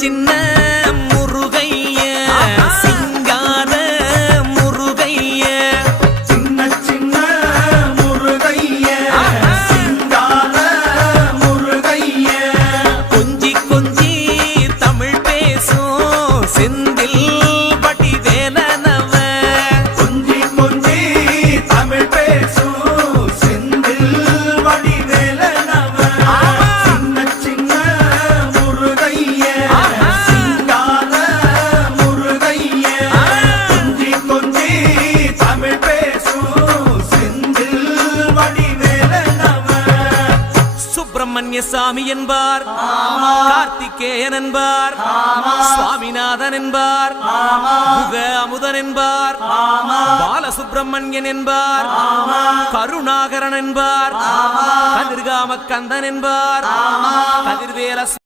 சின்ன முருகைய சிங்கார முருகைய சின்ன சின்ன முருகைய சிங்கார முருகைய கொஞ்சி கொஞ்சி தமிழ் பேசும் செந்தில் வடிவேலனவ கொஞ்சி கொஞ்சி தமிழ் பேசும் செந்தில் வடிவேலனவ சின்ன சின்ன முருகைய சிங்கார முருகைய கொஞ்சி கொஞ்சி தமிழ் பேசும் செந்தில் வடிவேலனவ சுப்பிரமணிய சாமி என்பார், கார்த்திகேயன் என்பார், சுவாமிநாதன் என்பார், முக அமுதன் என்பார், பாலசுப்பிரமணியன் என்பார், கருணாகரன் என்பார், கதிர்காம கந்தன் என்பார், கதிர்வேல